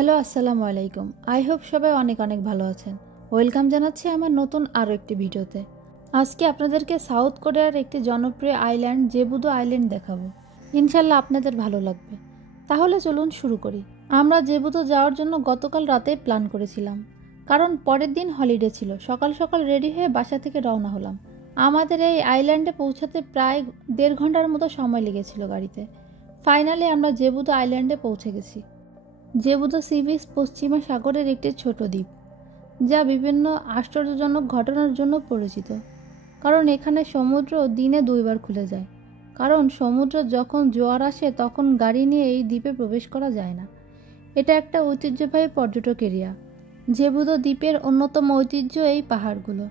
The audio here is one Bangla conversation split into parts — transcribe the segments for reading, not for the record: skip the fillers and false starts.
হ্যালো আসসালামু আলাইকুম। আই হোপ সবাই অনেক অনেক ভালো আছেন। ওয়েলকাম জানাচ্ছি আমার নতুন আরও একটি ভিডিওতে। আজকে আপনাদেরকে সাউথ কোরিয়ার একটি জনপ্রিয় আইল্যান্ড জেবুদো আইল্যান্ড দেখাবো। ইনশাল্লাহ আপনাদের ভালো লাগবে। তাহলে চলুন শুরু করি। আমরা জেবুদো যাওয়ার জন্য গতকাল রাতে প্ল্যান করেছিলাম, কারণ পরের দিন হলিডে ছিল। সকাল সকাল রেডি হয়ে বাসা থেকে রওনা হলাম। আমাদের এই আইল্যান্ডে পৌঁছাতে প্রায় 1.5 ঘন্টার মতো সময় লেগেছিল গাড়িতে। ফাইনালি আমরা জেবুদো আইল্যান্ডে পৌঁছে গেছি। জেবুদো সি বিচ পশ্চিমা সাগরের একটি ছোট দ্বীপ, যা বিভিন্ন আশ্চর্যজনক ঘটনার জন্য পরিচিত। কারণ এখানে সমুদ্র দিনে 2 বার খুলে যায়। কারণ সমুদ্র যখন জোয়ার আসে তখন গাড়ি নিয়ে এই দ্বীপে প্রবেশ করা যায় না। এটা একটা ঐতিহ্যবাহী পর্যটক এরিয়া। জেবুদো দ্বীপের অন্যতম ঐতিহ্য এই পাহাড়গুলো।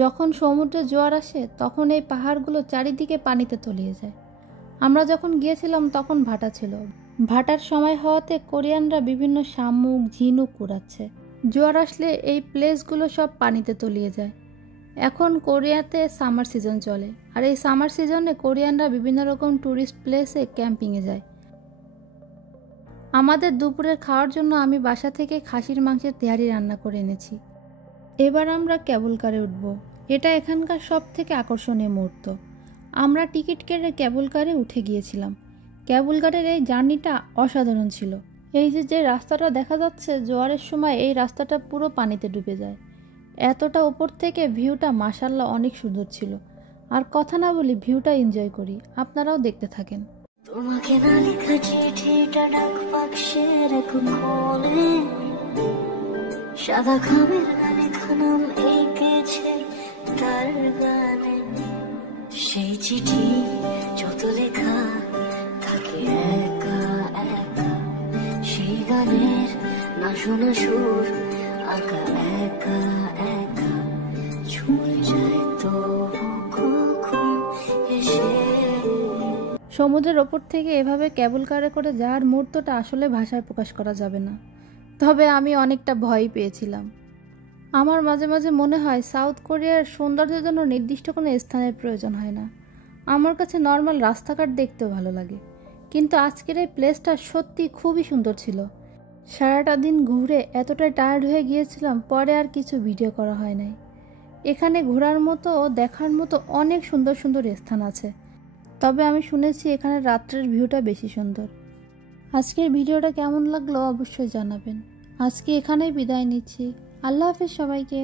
যখন সমুদ্রে জোয়ার আসে তখন এই পাহাড়গুলো চারিদিকে পানিতে তলিয়ে যায়। আমরা যখন গিয়েছিলাম তখন ভাটা ছিল। ভাটার সময় হওয়াতে কোরিয়ানরা বিভিন্ন শামুক ঝিনুক কুড়াচ্ছে। জোয়ার আসলে এই প্লেসগুলো সব পানিতে তলিয়ে যায়। এখন কোরিয়াতে সামার সিজন চলে, আর এই সামার সিজনে কোরিয়ানরা বিভিন্ন রকম ট্যুরিস্ট প্লেসে ক্যাম্পিংয়ে যায়। আমাদের দুপুরের খাওয়ার জন্য আমি বাসা থেকে খাসির মাংসের তেহারি রান্না করে এনেছি। এবার আমরা কেবল কারে উঠব। এটা এখানকার সব থেকে আকর্ষণীয় মুহূর্ত। আমরা টিকিট কেটে কেবল কারে উঠে গিয়েছিলাম। কেবল কারের এই জার্নিটা অসাধারণ ছিল। এই যে রাস্তাটা দেখা যাচ্ছে, জোয়ারের সময় এই রাস্তাটা পুরো পানিতে ডুবে যায়। এতটা উপর থেকে ভিউটা মাশাআল্লাহ অনেক সুন্দর ছিল। আর কথা না বলি, ভিউটা এনজয় করি। আপনারাও দেখতে থাকেন। তোমাকে না লেখা চিঠিটা ডাক বাক্সের কোণে সাদা খামের লেখা নাম এঁকেছে তার গানে। সেই চিঠি যত লেখা থাকে একা একা, সেই গানের না শোনা সুর আঁকা একা একা ছুঁয়ে যায় তো কখন এসে। সমুদ্রের ওপর থেকে এভাবে কেবল কারে করে যাওয়ার মুহূর্তটা আসলে ভাষায় প্রকাশ করা যাবে না। তবে আমি অনেকটা ভয় পেয়েছিলাম। আমার মাঝে মাঝে মনে হয় সাউথ কোরিয়ার সৌন্দর্যের জন্য নির্দিষ্ট কোনো স্থানের প্রয়োজন হয় না। আমার কাছে নর্মাল রাস্তাঘাট দেখতেও ভালো লাগে। কিন্তু আজকের এই প্লেসটা সত্যি খুবই সুন্দর ছিল। সারাটা দিন ঘুরে এতটাই টায়ার্ড হয়ে গিয়েছিলাম, পরে আর কিছু ভিডিও করা হয় নাই। এখানে ঘোরার মতো ও দেখার মতো অনেক সুন্দর সুন্দর স্থান আছে। তবে আমি শুনেছি এখানে রাত্রের ভিউটা বেশি সুন্দর। আজকের ভিডিওটা কেমন লাগলো অবশ্যই জানাবেন। আজকে এখানেই বিদায় নিচ্ছি। আল্লাহ হাফেজ সবাইকে।